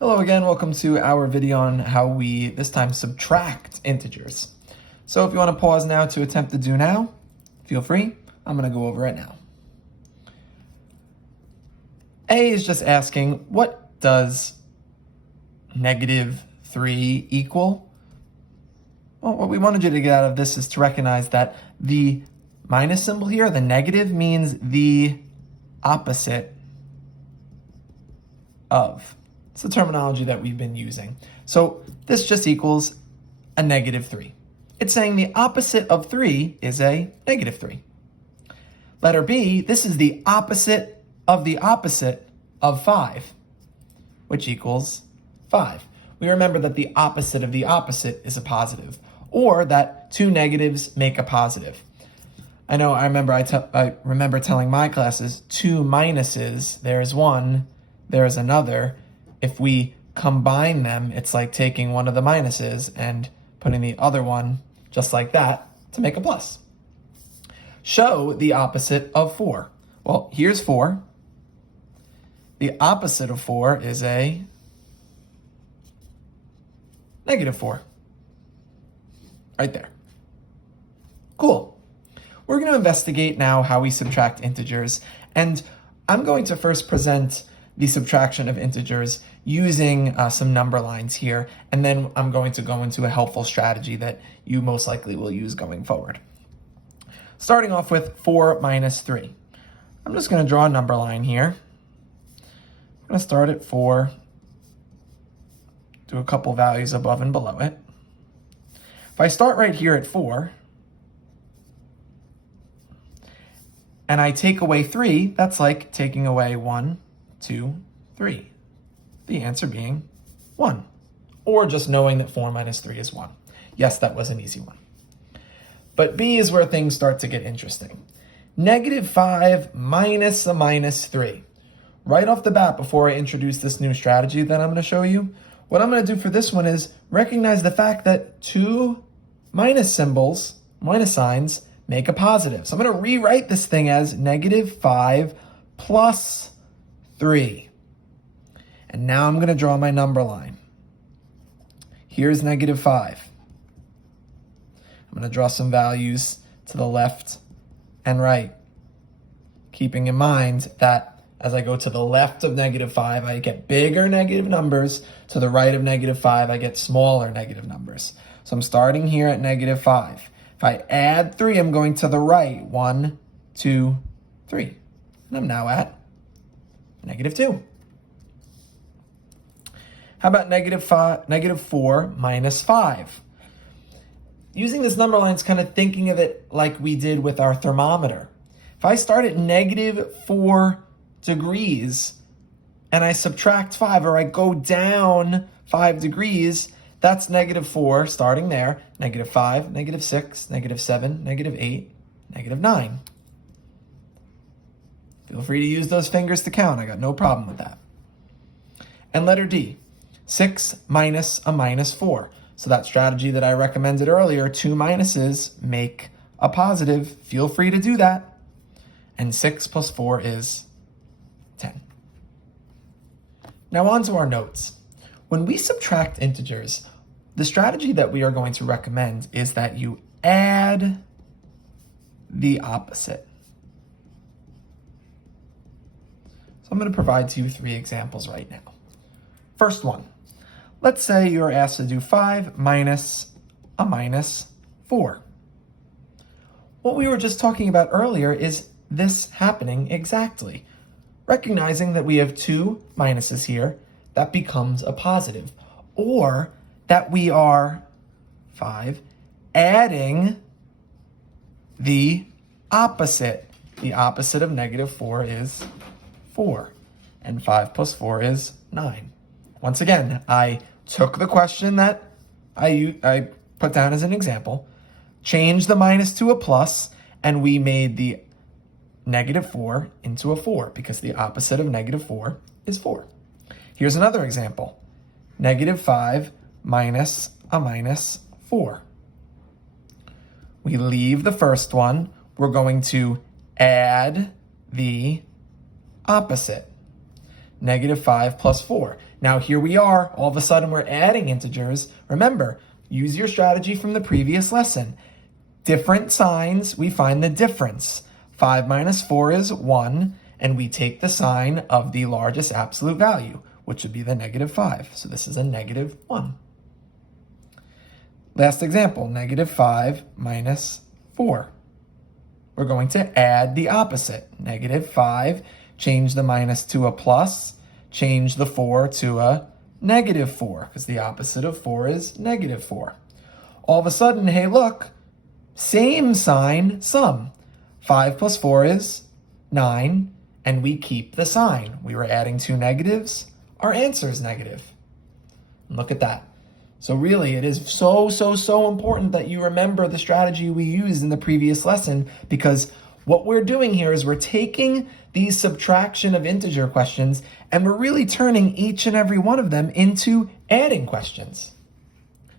Hello again, welcome to our video on how we, this time, subtract integers. So if you want to pause now to attempt to do now, feel free. I'm going to go over it now. A is just asking, what does -3 equal? Well, what we wanted you to get out of this is to recognize that the minus symbol here, the negative, means the opposite of. It's the terminology that we've been using. So this just equals a -3. It's saying the opposite of 3 is a -3. Letter B, this is the opposite of 5, which equals 5. We remember that the opposite of the opposite is a positive, or that two negatives make a positive. I remember telling my classes, two minuses, there's one, there's another. If we combine them, it's like taking one of the minuses and putting the other one just like that to make a plus. Show the opposite of 4. Well, here's 4. The opposite of 4 is a -4. Right there. Cool. We're going to investigate now how we subtract integers, and I'm going to first present the subtraction of integers using some number lines here, and then I'm going to go into a helpful strategy that you most likely will use going forward. Starting off with 4 minus 3. I'm just going to draw a number line here. I'm going to start at 4, do a couple values above and below it. If I start right here at 4, and I take away 3, that's like taking away 1, 2, 3. The answer being 1. Or just knowing that 4 minus 3 is 1. Yes, that was an easy one. But B is where things start to get interesting. -5 minus a -3. Right off the bat, before I introduce this new strategy that I'm going to show you, what I'm going to do for this one is recognize the fact that two minus symbols, minus signs, make a positive. So I'm going to rewrite this thing as -5 plus 3. And now I'm going to draw my number line. Here's -5. I'm going to draw some values to the left and right, keeping in mind that as I go to the left of -5, I get bigger negative numbers. To the right of -5, I get smaller negative numbers. So I'm starting here at -5. If I add 3, I'm going to the right. 1, 2, 3. And I'm now at -2. How about -4 minus 5? Using this number line is kind of thinking of it like we did with our thermometer. If I start at -4 degrees and I subtract 5, or I go down 5 degrees, that's -4 starting there, -5, -6, -7, -8, -9. Feel free to use those fingers to count. I got no problem with that. And letter D, 6 minus a -4. So that strategy that I recommended earlier, two minuses make a positive. Feel free to do that. And 6 plus 4 is 10. Now on to our notes. When we subtract integers, the strategy that we are going to recommend is that you add the opposite. So I'm going to provide to you 3 examples right now. First one, let's say you're asked to do 5 minus a -4. What we were just talking about earlier is this happening exactly. Recognizing that we have 2 minuses here, that becomes a positive. Or that we are 5 adding the opposite. The opposite of -4 is 4. And 5 plus 4 is 9. Once again, I took the question that I put down as an example, changed the minus to a plus, and we made the -4 into a 4 because the opposite of -4 is 4. Here's another example. -5 minus a -4. We leave the first one. We're going to add the opposite. negative 5 plus 4. Now here we are, all of a sudden we're adding integers. Remember, use your strategy from the previous lesson. Different signs, we find the difference. 5 minus 4 is 1, and we take the sign of the largest absolute value, which would be the negative 5. So this is a negative 1. Last example, negative 5 minus 4. We're going to add the opposite. Negative 5, change the minus to a plus, change the 4 to a negative 4, because the opposite of 4 is negative 4. All of a sudden, hey, look, same sign, sum. 5 plus 4 is 9, and we keep the sign. We were adding two negatives. Our answer is negative. Look at that. So really, it is so important that you remember the strategy we used in the previous lesson, because what we're doing here is we're taking these subtraction of integer questions and we're really turning each and every one of them into adding questions.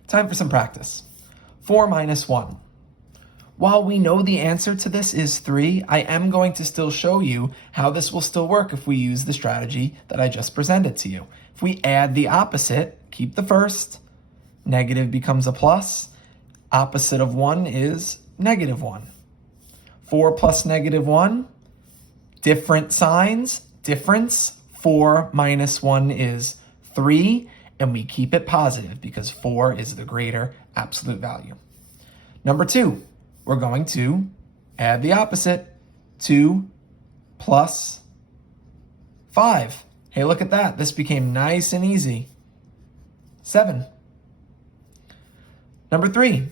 Time for some practice. 4 minus 1. While we know the answer to this is 3, I am going to still show you how this will still work if we use the strategy that I just presented to you. If we add the opposite, keep the first, negative becomes a plus. Opposite of 1 is negative 1. 4 plus negative 1, different signs, difference. 4 minus 1 is 3, and we keep it positive because 4 is the greater absolute value. Number 2, we're going to add the opposite. 2 plus 5. Hey, look at that. This became nice and easy. 7. Number 3,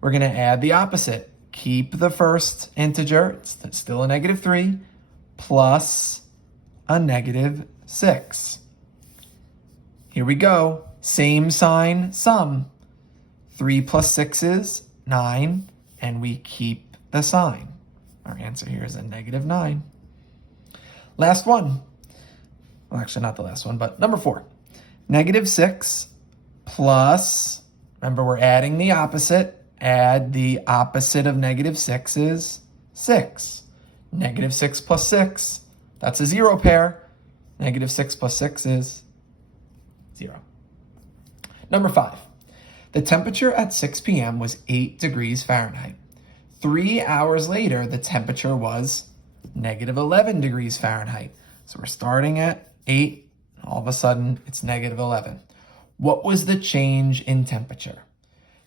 we're going to add the opposite. Keep the first integer, it's still a negative 3, plus a negative 6. Here we go. Same sign, sum. 3 plus 6 is 9, and we keep the sign. Our answer here is a negative 9. Last one. Well, actually, not the last one, but number 4. Negative 6 plus, remember, we're adding the opposite. Add the opposite of negative 6 is 6. Negative 6 plus 6, that's a 0 pair. Negative 6 plus 6 is 0. Number 5. The temperature at 6 p.m. was 8 degrees Fahrenheit. 3 hours later, the temperature was negative 11 degrees Fahrenheit. So we're starting at 8, and all of a sudden it's negative 11. What was the change in temperature?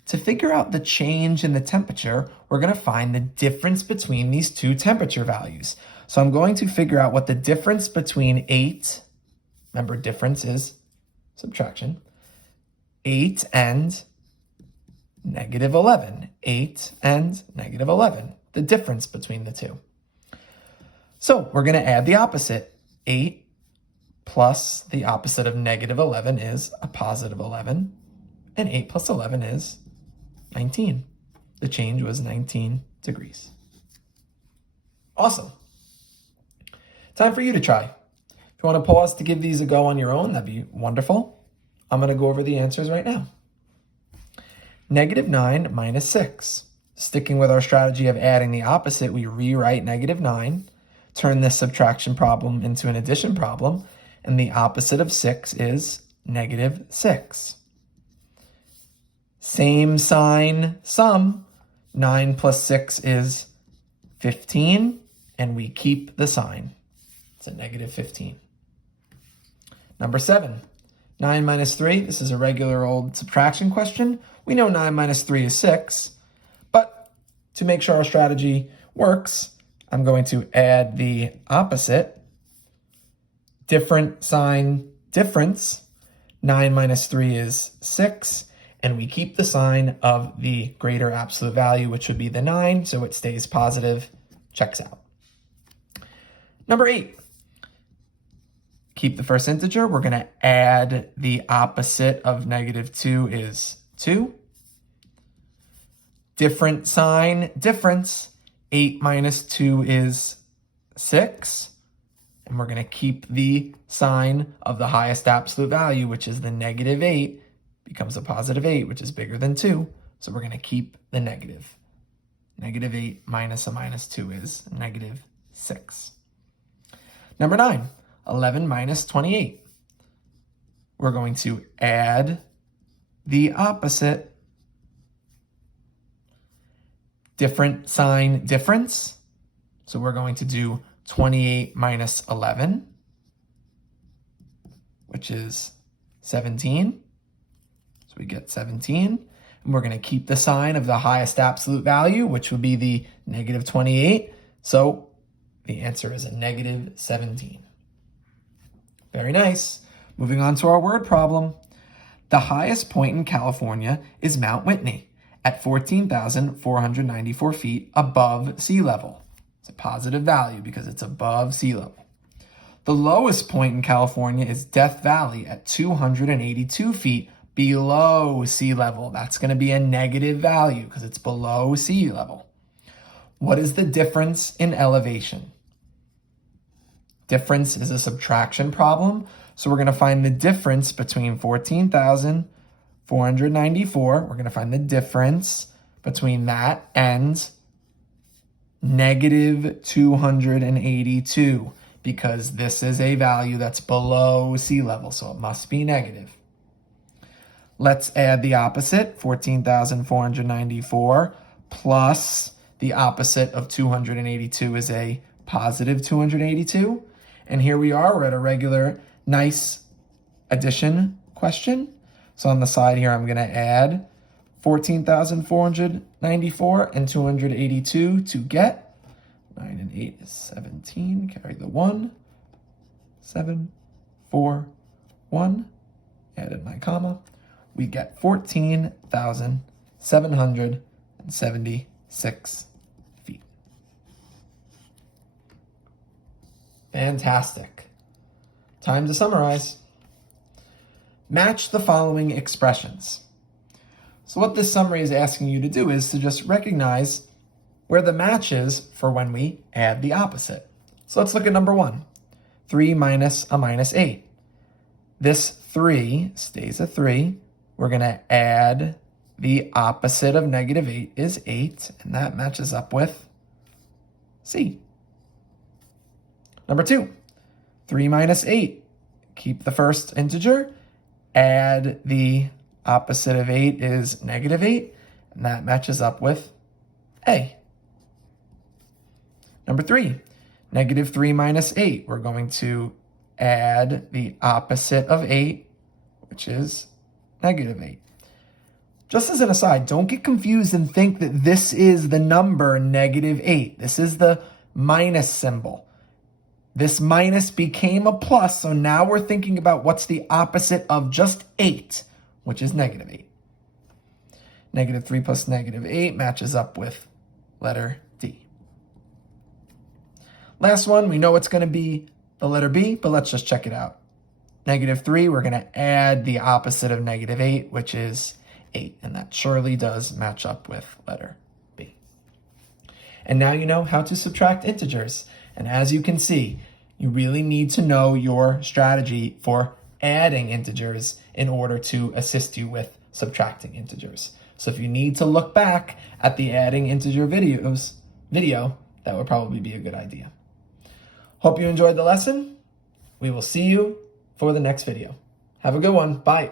To figure out the change in the temperature, we're going to find the difference between these two temperature values. So I'm going to figure out what the difference between 8, remember difference is subtraction, 8 and negative 11. 8 and negative 11, the difference between the two. So we're going to add the opposite. 8 plus the opposite of negative 11 is a positive 11, and 8 plus 11 is 19. The change was 19 degrees. Awesome. Time for you to try. If you want to pause to give these a go on your own, that'd be wonderful. I'm going to go over the answers right now. Negative 9 minus 6. Sticking with our strategy of adding the opposite, we rewrite negative 9, turn this subtraction problem into an addition problem, and the opposite of 6 is negative 6. Same sign, sum. 9 plus 6 is 15, and we keep the sign. It's a negative 15. Number 7, 9 minus 3. This is a regular old subtraction question. We know 9 minus 3 is 6, but to make sure our strategy works, I'm going to add the opposite. Different sign, difference. 9 minus 3 is 6. And we keep the sign of the greater absolute value, which would be the 9, so it stays positive, checks out. Number 8, keep the first integer. We're going to add the opposite of negative 2 is 2. Different sign, difference. 8 minus 2 is 6. And we're going to keep the sign of the highest absolute value, which is the negative 8. Becomes a positive 8, which is bigger than 2. So we're going to keep the negative. Negative 8 minus a minus 2 is negative 6. Number 9, 11 minus 28. We're going to add the opposite. Different sign difference. So we're going to do 28 minus 11, which is 17. So we get 17. And we're going to keep the sign of the highest absolute value, which would be the negative 28. So the answer is a negative 17. Very nice. Moving on to our word problem. The highest point in California is Mount Whitney at 14,494 feet above sea level. It's a positive value because it's above sea level. The lowest point in California is Death Valley at 282 feet below sea level. That's going to be a negative value because it's below sea level. What is the difference in elevation? Difference is a subtraction problem. So we're going to find the difference between 14,494. We're going to find the difference between that and negative 282 because this is a value that's below sea level, so it must be negative. Let's add the opposite, 14,494 plus the opposite of 282 is a positive 282. And here we are, we're at a regular nice addition question. So on the side here, I'm going to add 14,494 and 282 to get 9 and 8 is 17. Carry the 1. 7, 4, 1. Added my comma. We get 14,776 feet. Fantastic. Time to summarize. Match the following expressions. So what this summary is asking you to do is to just recognize where the match is for when we add the opposite. So let's look at number 1. 3 minus a minus 8. This 3 stays a 3. We're going to add the opposite of negative 8 is 8, and that matches up with C. Number 2, 3 minus 8. Keep the first integer. Add the opposite of 8 is negative 8, and that matches up with A. Number 3, negative 3 minus 8. We're going to add the opposite of 8, which is negative 8. Just as an aside, don't get confused and think that this is the number negative 8. This is the minus symbol. This minus became a plus, so now we're thinking about what's the opposite of just 8, which is negative 8. Negative 3 plus negative 8 matches up with letter D. Last one, we know it's going to be the letter B, but let's just check it out. Negative 3, we're going to add the opposite of negative 8, which is 8, and that surely does match up with letter B. And now you know how to subtract integers. And as you can see, you really need to know your strategy for adding integers in order to assist you with subtracting integers. So if you need to look back at the adding integer video, that would probably be a good idea. Hope you enjoyed the lesson. We will see you for the next video. Have a good one. Bye.